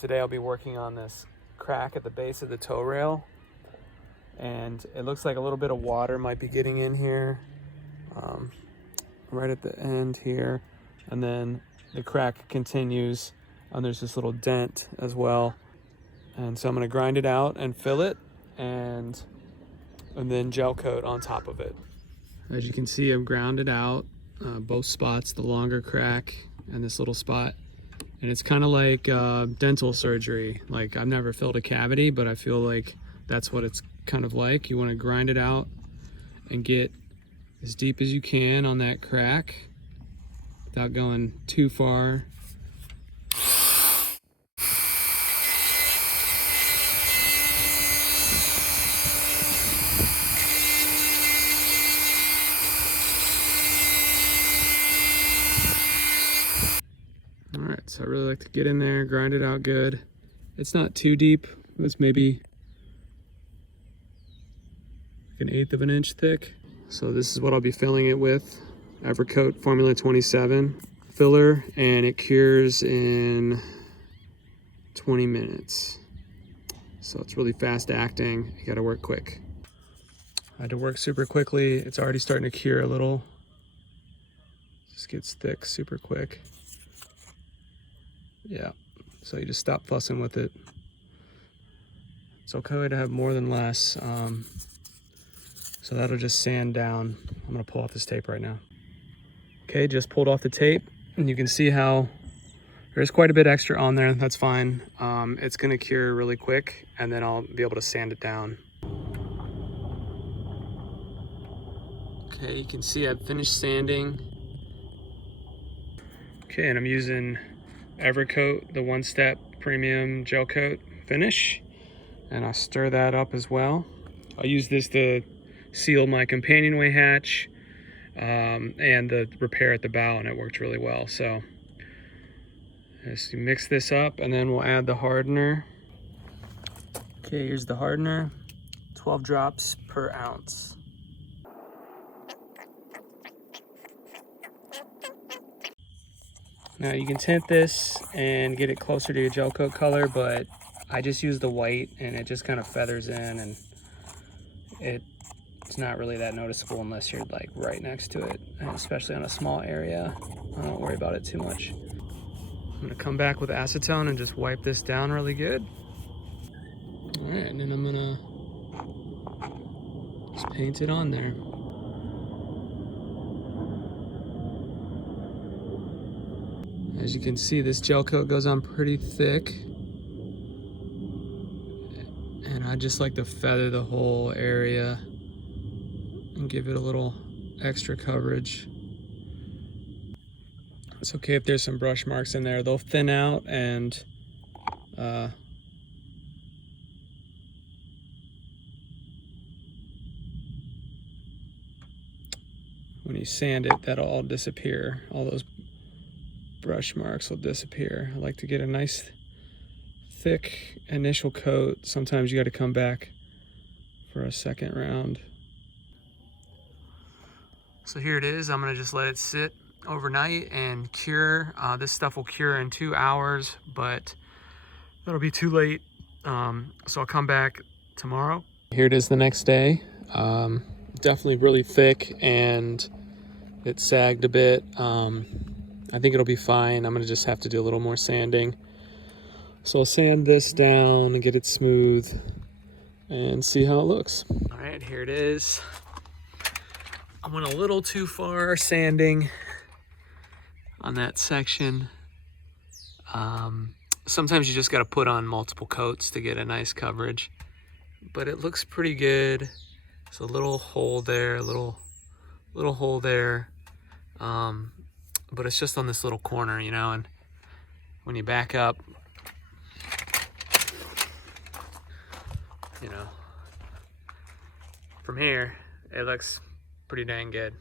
Today I'll be working on this crack at the base of the toe rail, and it looks like a little bit of water might be getting in here, right at the end here, and then the crack continues, and there's this little dent as well. And so I'm going to grind it out and fill it, and then gel coat on top of it. As you can see, I've ground it out, both spots, the longer crack and this little spot. And it's kind of like dental surgery. Like, I've never filled a cavity, but I feel like that's what it's kind of like. You want to grind it out and get as deep as you can on that crack without going too far. All right, so I really like to get in there, grind it out good. It's not too deep. It's maybe like 1/8 of an inch thick. So this is what I'll be filling it with. Gelcoat Formula 27 filler, and it cures in 20 minutes. So it's really fast acting. You gotta work quick. I had to work super quickly. It's already starting to cure a little. Just gets thick super quick. Yeah, so you just stop fussing with it. It's okay to have more than less. So that'll just sand down. I'm gonna pull off this tape right now. Okay, just pulled off the tape, and you can see how there's quite a bit extra on there. That's fine. It's gonna cure really quick, and then I'll be able to sand it down. Okay, you can see I've finished sanding. Okay, and I'm using Gelcoat, the one-step premium gel coat finish, and I'll stir that up as well. I'll use this to seal my companionway hatch and the repair at the bow, and it worked really well. So just mix this up, and then we'll add the hardener. Okay, here's the hardener, 12 drops per ounce. Now you can tint this and get it closer to your gel coat color, but I just use the white, and it just kind of feathers in, and it's not really that noticeable unless you're like right next to it, and especially on a small area. I don't worry about it too much. I'm gonna come back with acetone and just wipe this down really good. All right, and then I'm gonna just paint it on there. As you can see, this gel coat goes on pretty thick, and I just like to feather the whole area and give it a little extra coverage. It's okay if there's some brush marks in there. They'll thin out, and when you sand it, that'll all disappear. All those brush marks will disappear. I like to get a nice thick initial coat. Sometimes you got to come back for a second round. So here it is. I'm gonna just let it sit overnight and cure. This stuff will cure in 2 hours, but that'll be too late. So I'll come back tomorrow. Here it is the next day. Definitely really thick, and it sagged a bit. I think it'll be fine. I'm gonna just have to do a little more sanding. So I'll sand this down and get it smooth and see how it looks. All right, here it is. I went a little too far sanding on that section. Sometimes you just gotta put on multiple coats to get a nice coverage, but it looks pretty good. There's a little hole there, a little hole there. But it's just on this little corner, you know, and when you back up, you know, from here, it looks pretty dang good.